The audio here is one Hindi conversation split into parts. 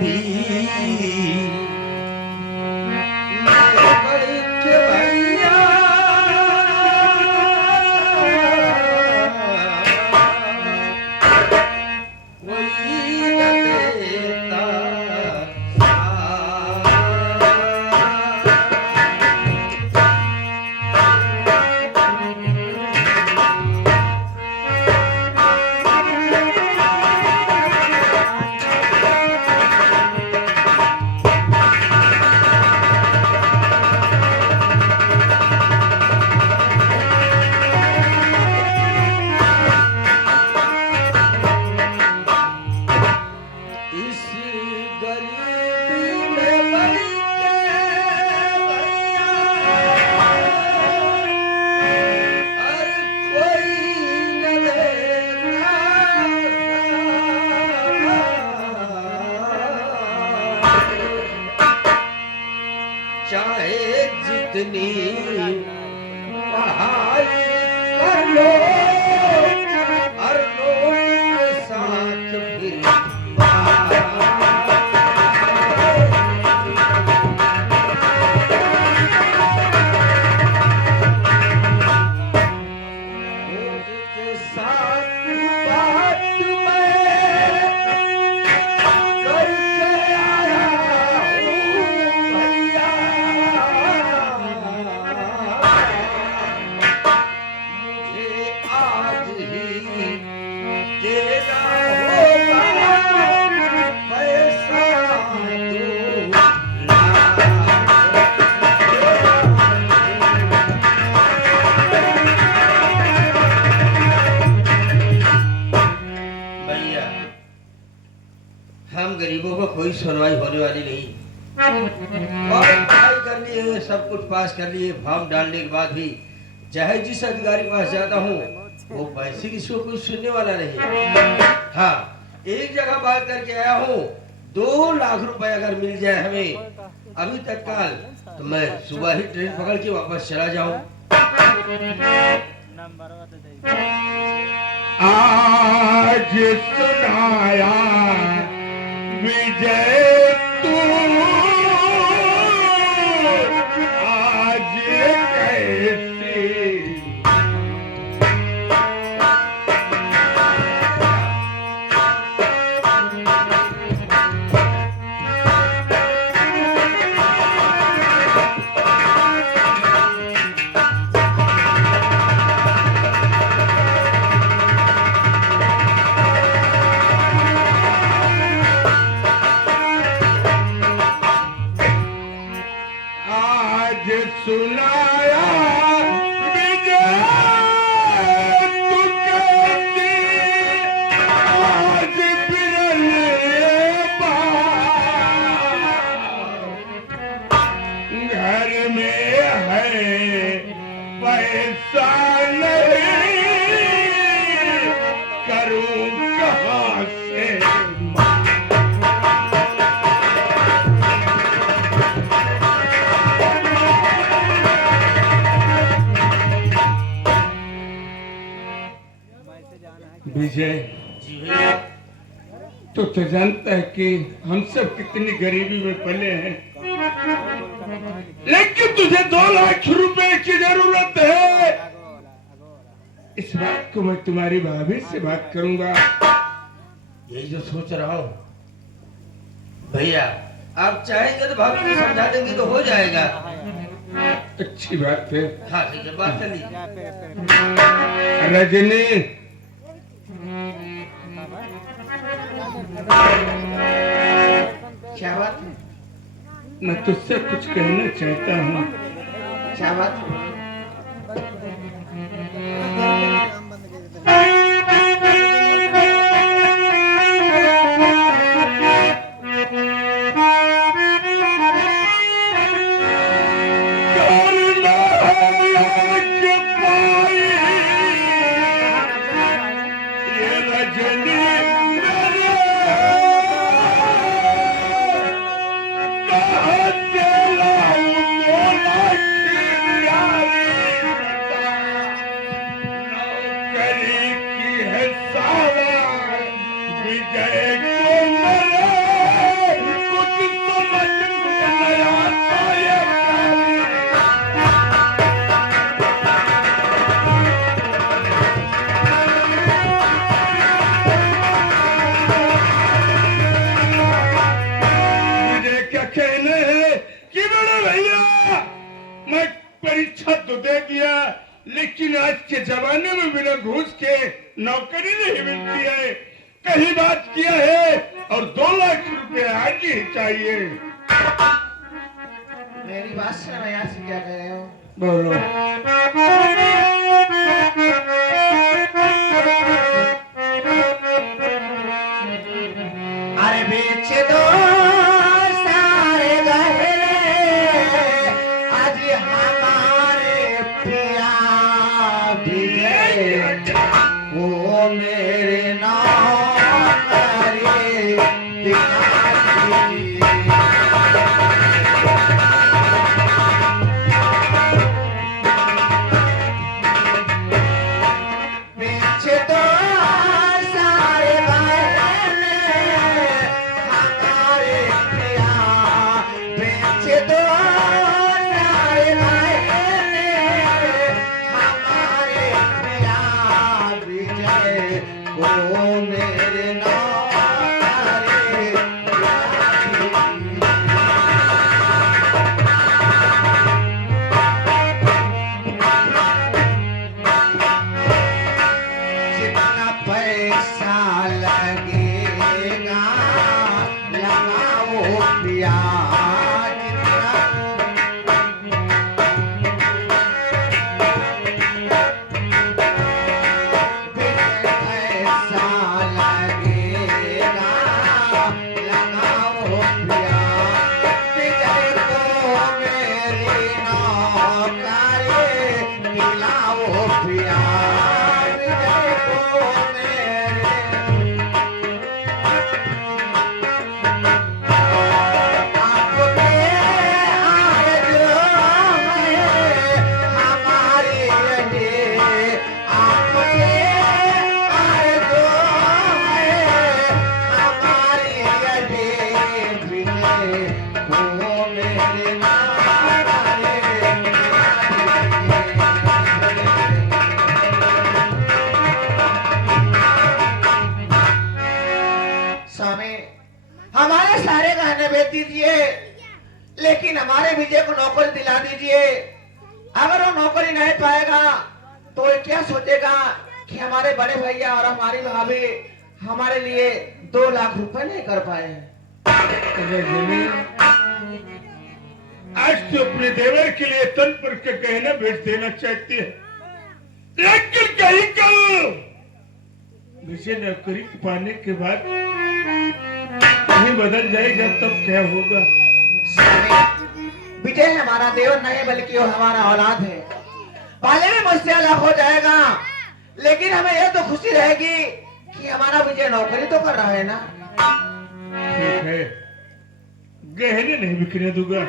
भी मैं बैठे भैया कोई न देता साथ। इस गरीबी में बैठे भैया हर कोई न लेता साथ। चाहे जितनी पढ़ाई कर लो हर नोट के साथ फिर नोट के साथ बात मैं करके आया हूँ भैया। मुझे आज ही देना होगा पैसा 2 लाख। भैया हम गरीबों को कोई सुनवाई होने वाली नहीं। और पढ़ाई कर लिए सब कुछ पास कर लिए फॉर्म डालने के बाद भी चाहे जिस अधिकारी के पास जाता हूँ वो पैसे किसी को कुछ सुनने वाला नहीं। हाँ एक जगह बात करके आया हूँ 2 लाख रुपए अगर मिल जाए हमें अभी तत्काल तो मैं सुबह ही ट्रेन पकड़ के वापस चला जाऊं। आज सुनाया विजय तू आज कैसी सुनाया विजय तू कैसी आज बिरले घर में है पैसा नहीं करूं कहां से विजय जी भैया तो जानता है कि हम सब कितनी गरीबी में पले हैं, लेकिन तुझे 2 लाख रुपए की जरूरत है। इस बात को मैं तुम्हारी भाभी से बात करूंगा। यही जो सोच रहा हूँ भैया आप चाहेंगे तो भाभी को समझा देंगे तो हो जाएगा। अच्छी बात है। हाँ ठीक है बात कर लीजिए। रजनी क्या बात है? मैं तुझसे कुछ कहना चाहता हूँ। क्या बात है? कहना है कि बड़े भैया मैं परीक्षा तो दे दिया, लेकिन आज के जमाने में बिना घूस के नौकरी नहीं मिलती है। कहीं बात किया है और 2 लाख रुपए आज ही चाहिए। मेरी बात से मैं यहाँ से क्या कह रहे हो? बोलो। अरे बेच दो सारे गहने आज हमारे पिया विजय वो मेरे नाम करे दिखा दीजिए। बेच दो सारे गहने हमारे पिया, बेच दो सारे गहने हमारे पिया विजय वो मेरे नाम करे दिखा जितना पैसा लगेगा लगाओ पिया, जितना पैसा लगेगा लगाओ पिया विजय को मेरी नौकरी दिलाओ पिया विजय को मेरे। आपके आरज़ू में हमारी रहे, आपके आरज़ू में हमारी रहे विजय वो मेरे स्वामी हमारे सारे गहने बेच दीजिए, लेकिन हमारे विजय को नौकरी दिला दीजिए। अगर वो नौकरी नहीं पाएगा तो ये क्या सोचेगा कि हमारे बड़े भैया और हमारी भाभी हमारे लिए 2 लाख रुपए नहीं कर पाए। रजनी, आज तो अपने देवर के लिए तन पर के गहना बेच देना चाहती है, लेकिन कहीं कल विजय नौकरी पाने के बाद कहीं बदल जाएगा तब क्या होगा? विजय हमारा देवर नहीं बल्कि वो हमारा औलाद है। पहले भी मुझसे अलग हो जाएगा, लेकिन हमें यह तो खुशी रहेगी कि हमारा विजय नौकरी तो कर रहा है ना। ठीक है, गहने नहीं बिकने दूंगा।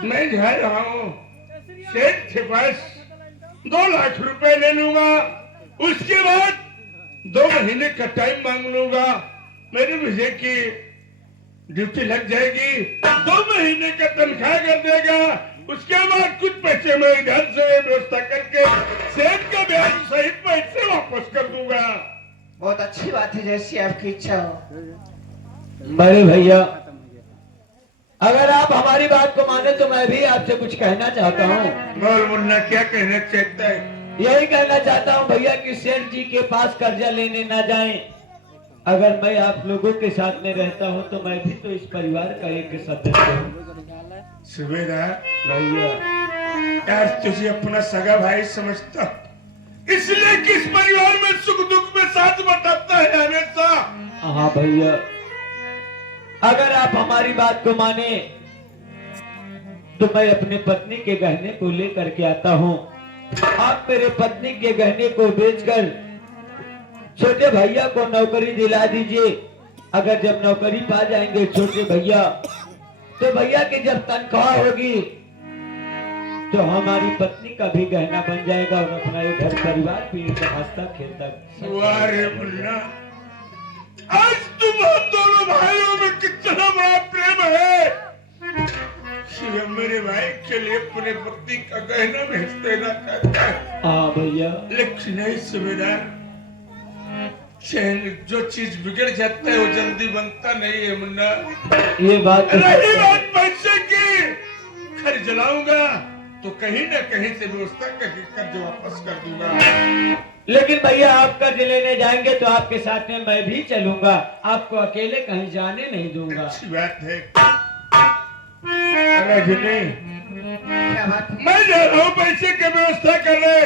मैं जा रहा हूँ सेठ के पास, 2 लाख रुपए ले लूंगा, उसके बाद 2 महीने का टाइम मांग लूंगा। मेरे विजय की ड्यूटी लग जाएगी, 2 महीने का तनख्वाह कर देगा। उसके बाद कुछ पैसे मैं इधर से व्यवस्था करके सेठ का ब्याज सहित पैसे वापस कर दूंगा। बहुत अच्छी बात है, जैसी आपकी इच्छा हो। बड़े भैया, अगर आप हमारी बात को माने तो मैं भी आपसे कुछ कहना चाहता हूँ। बोल मुन्ना, क्या कहना चाहता है? यही कहना चाहता हूँ भैया कि सेठ जी के पास कर्जा लेने ना जाएं। अगर मैं आप लोगों के साथ में रहता हूँ तो मैं भी तो इस परिवार का एक सदस्य हूँ। सुबेदार भैया यार तुझे अपना सगा भाई समझता हूं। इसलिए किस परिवार में सुख दुख में साथ बटाता है हमेशा। हाँ भैया, अगर आप हमारी बात को माने तो मैं अपने पत्नी के गहने को लेकर के आता हूँ। आप मेरे पत्नी के गहने को बेचकर छोटे भैया को नौकरी दिला दीजिए। अगर जब नौकरी पा जाएंगे छोटे भैया, तो भैया की जब तनख्वाह होगी तो हमारी पत्नी का भी गहना बन जाएगा और अपना ये घर परिवार भी हंसता खेलता। वाह रे मुन्ना, आज तुम हम दोनों भाइयों में कितना बड़ा प्रेम है कि मेरे भाई के लिए अपने पति का गहना भेज देना चाहता है। हाँ भैया, लेकिन नहीं सुबेदार, चैन जो चीज बिगड़ जाता है वो जल्दी बनता नहीं है मुन्ना। ये बात रही बात पैसे की, घर जलाऊंगा तो कहीं न कहीं से व्यवस्था करके कर्ज वापस कर दूंगा। लेकिन भैया आप कर्ज लेने जाएंगे तो आपके साथ में मैं भी चलूंगा, आपको अकेले कहीं जाने नहीं दूंगा। अच्छी बात है। रजनी, क्या बात? मैं जा रहा हूँ पैसे की व्यवस्था करने,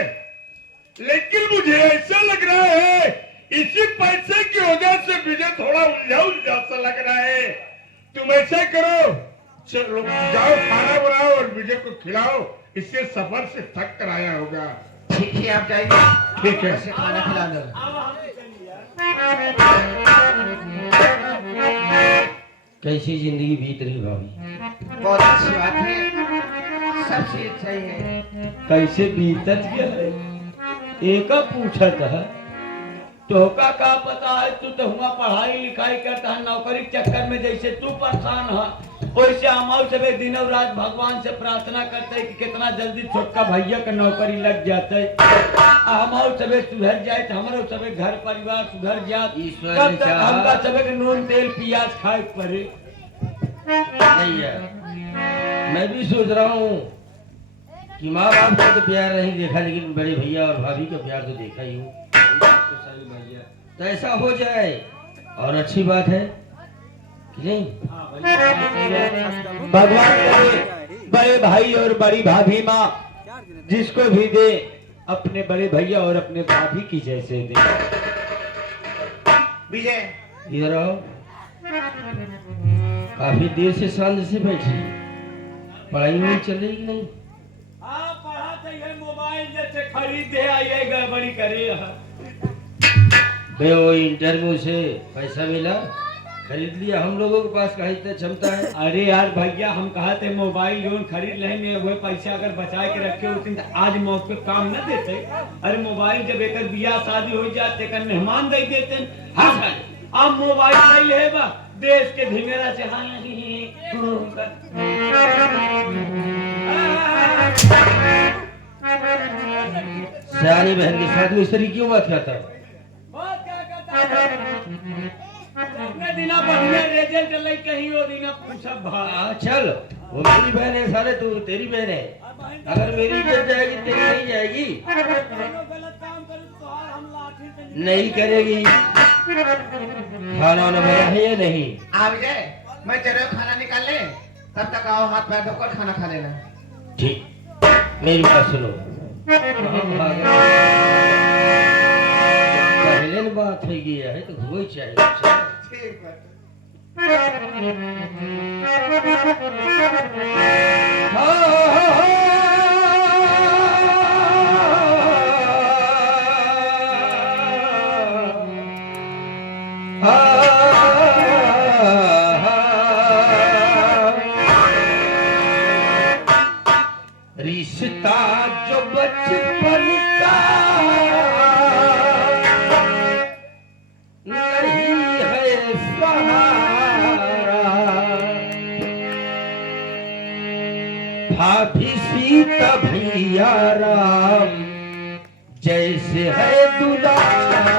लेकिन मुझे ऐसा लग रहा है इसी पैसे की वजह से मुझे थोड़ा उलझा सा लग रहा है। तुम ऐसा करो, चलो जाओ खाना बनाओ और मुझे को खिलाओ, इससे सफर से थक कर आया होगा। ठीक है, आप जाइए। ठीक है। खाना खिला दो। कैसी जिंदगी बीत रही भाभी? बहुत अच्छी बात है, सब चीज सही है। कैसे बीतत गया है, एक पूछत है तो का पता है। तू तो हुआ पढ़ाई लिखाई करता है, नौकरी के चक्कर में जैसे तू परेशान है वैसे हमारे सब दिनों रात भगवान से प्रार्थना करते है कि कितना जल्दी छोटका भैया का नौकरी लग जाता है, हमारे सब सुधर जाए, हमारे सब घर परिवार सुधर जाए, कब तक हमका सब नून तेल प्याज खाए पड़े। नहीं यार, मैं भी सोच रहा हूँ कि माँ बाप का तो प्यार नहीं देखा, लेकिन बड़े भैया और भाभी का प्यार तो देखा ही हूँ। तो ऐसा हो जाए और अच्छी बात है कि नहीं? भगवान करे बड़े भाई और बड़ी भाभी माँ जिसको भी दे अपने बड़े भैया और अपने भाभी की जैसे दे। विजय, इधर आओ। काफी देर से शांत से बैठी, पढ़ाई में चल रही कि नहीं? हाँ, पढ़ा तो ये मोबाइल जैसे खरीदे आइए गड़बड़ी करे। बे वो इंटरव्यू से पैसा मिला, खरीद लिया? हम लोगों के पास कहीं इतना क्षमता है? अरे यार भैया, हम कहा थे मोबाइल लोन खरीद लेंगे, वो पैसा अगर बचा के रखे होते तो आज मौके काम न देते। अरे मोबाइल जब एक बियाह शादी हो जाते कर मेहमान दे देते। हाँ अब मोबाइल नहीं ले बा देश के धिंगरा से। हाँ सियानी बहन के साथ में इस तरह क्यों बात करता है? दिना बढ़िया रिजल्ट ले कहीं वो दिना पूछा भाई। चल, वो मेरी बहन है साले, तू तेरी बहन है। अगर मेरी इज्जत जाएगी तेरी नहीं जाएगी। गलत काम करूं तो हम लाठी से नहीं करेगी। खाना वाना बना है या नहीं? आ विजय, मैं तेरे खाना निकाल ले, तब तक आओ हाथ पैर धोकर खाना खा लेना। ठीक, मेरी बात सुनो। पहले न बात हो गया है तो हो ही चाहिए। ठीक है। रिश्ता जो बचपन का नहीं है सहारा, भाभी सीता भैया राम जैसे है दुलारा।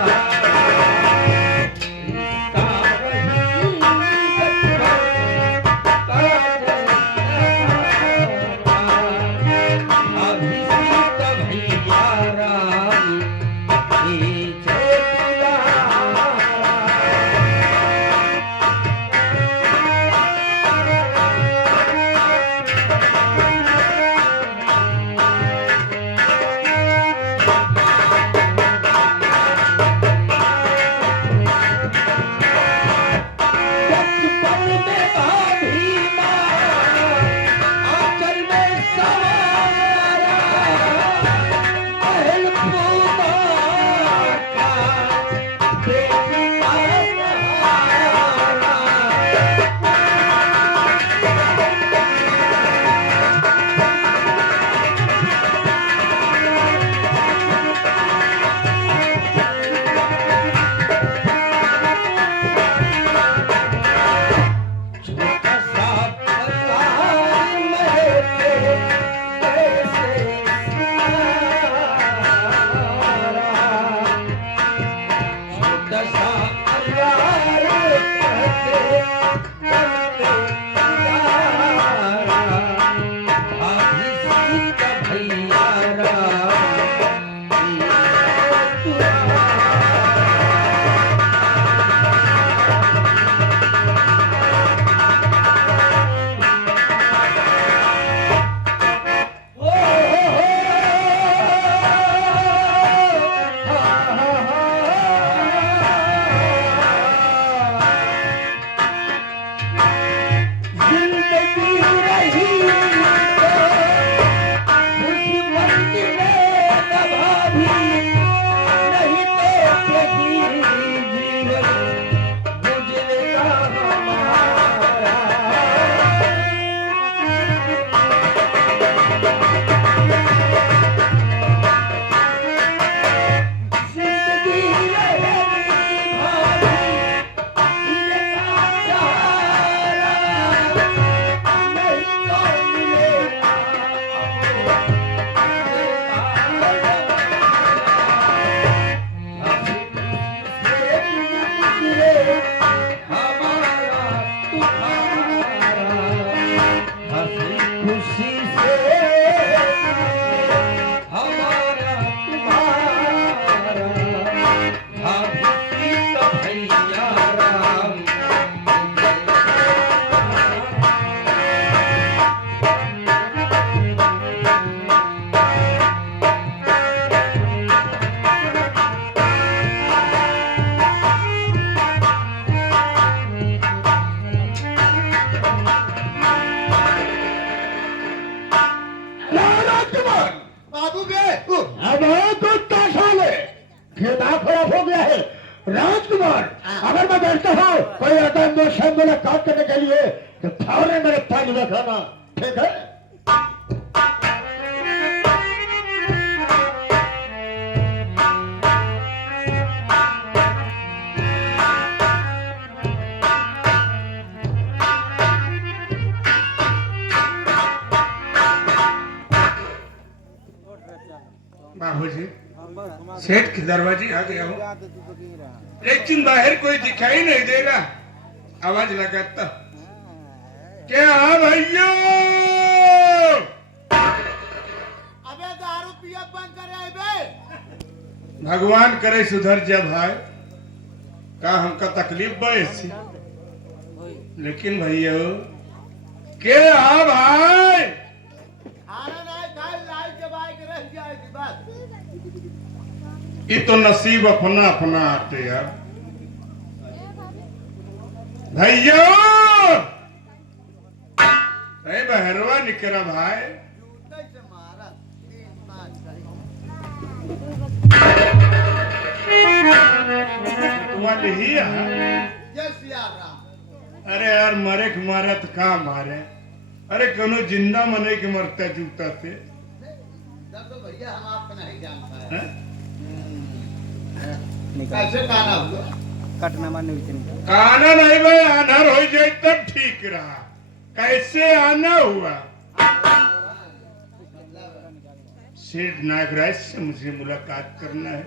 बाबू के अब तो ताशाले दिमाग खराब हो गया है राजकुमार। अगर मैं बैठता हूँ कोई आता है मुलाकात करने के लिए तो फौरन मेरे पानी में खाना, ठीक है? बाबूजी सेठ के दरवाजे आ गया हूँ, लेकिन बाहर कोई दिखाई नहीं दे रहा। आवाज लगाता क्या भैया? अबे दारू पिया बंद करे बे। भगवान करे सुधर जा भाई, का हमका तकलीफ बस, लेकिन भैया क्या भाई? ये तो नसीब अपना अपना आते यार। भैया बहरवा निकला भाई। तुम्हारे ही अरे यार मरे के मारे तो कहाँ मारे? अरे कोनो जिंदा मने के मरता जूता से तो भैया हम आपको नहीं जानता है। कैसे काना हुआ? कटना मारने काना नहीं भाई, आधार हो जाए तब ठीक रहा। कैसे आना हुआ? सेठ नागराज से मुझे मुलाकात करना है,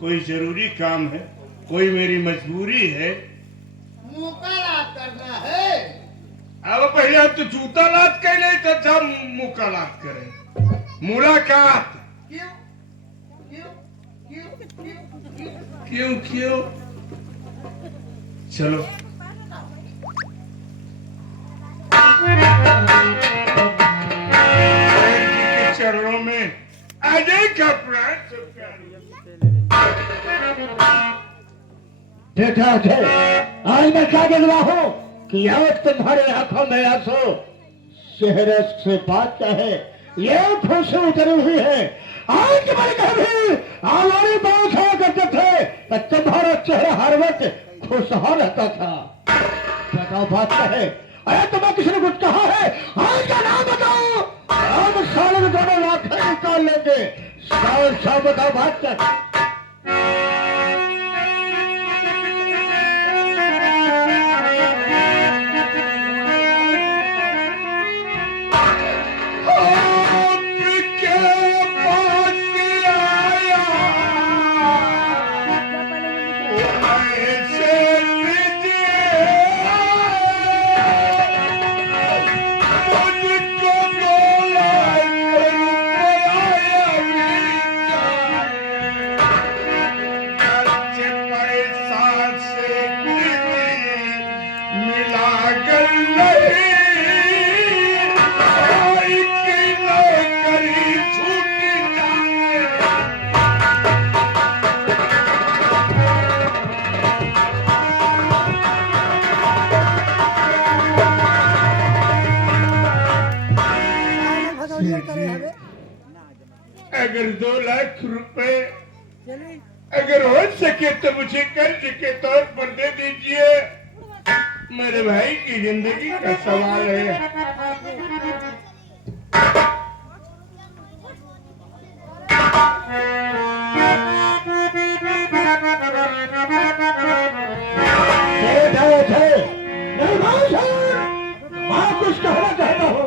कोई जरूरी काम है, कोई मेरी मजबूरी है। मुलाकात करना है? अब पहले आप तो जूता लात कर ले तो जब मुलाकात करें। मुलाकात क्यों क्यों क्यों क्यों क्यों क्यों? चलो के चरणों में अजय का प्राण देखा थे। आज मैं क्या बोल रहा हूँ कि आज तुम्हारे आंखों में आंसू चेहरे से बात क्या है, ये खुशी उतरी हुई है। आज तुम्हारे घर भी हमारी बात हुआ करते थे तो तुम्हारा चेहरा हर वक्त खुशहाल रहता था। बताओ बात क्या है? अरे तुम्हें किसी ने कुछ कहा है? आज का नाम बताओ, हम साल में दोनों लाख निकाल लेंगे। साल बताओ बात क्या है? अगर 2 लाख रुपए अगर हो सके तो मुझे कर्ज के तौर पर दे दीजिए। मेरे भाई की जिंदगी का सवाल है। मैं कुछ कहना चाहता हूँ।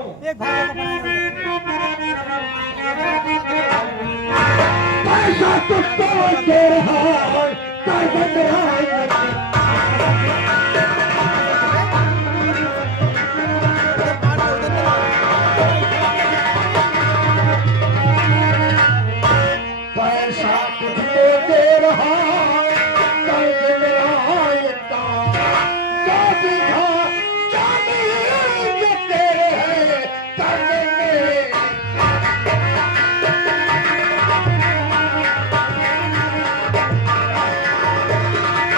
पैसा तो दे रहा है, बन रहा है। पैसा कुछ तो दे रहा है, बन रहा है। तेरे है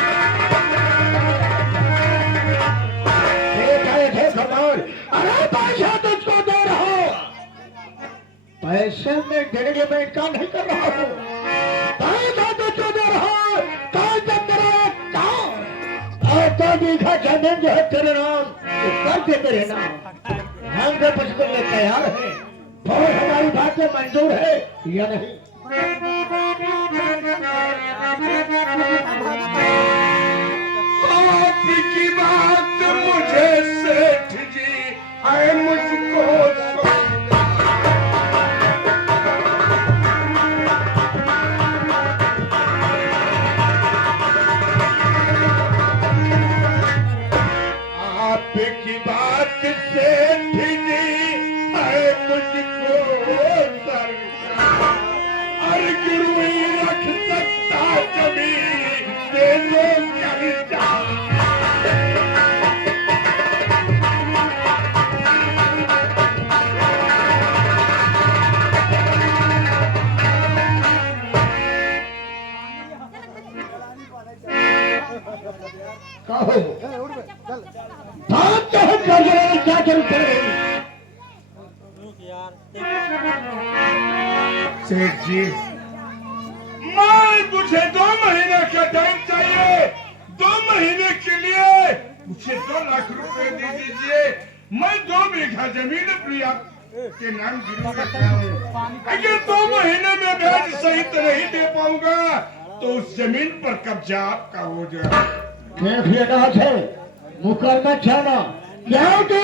पैसे में देने के मैं इनकार नहीं कर रहा हूँ। पैसा तो क्यों दे रहा है? कहाँ जब तेरा कहाँ? ऐसा बीघा जमीन जो है तेरे नाम तो कर दे तेरे नाम। हम तो कुछ करने तैयार है। और हमारी बातें मंजूर है या नहीं? आपकी बात मुझे सेठ जी है मुझको आपकी बात सेठ जी है मुझको सरकार और गिरवी रख सकता जमीन दे दो कर्जा कहो बात कहो कर रहे क्या चलते सेठ जी मुझे 2 महीने का टाइम चाहिए। 2 महीने के लिए मुझे 2 लाख रुपए दे दीजिए। मैं 2 बीघा जमीन अपनी आपके नाम गिरवी रखता हूँ। अगर 2 महीने में ब्याज सहित नहीं दे पाऊंगा तो उस जमीन पर कब्जा आपका हो जाए। देख लेना है मुकदमा छाना क्योंकि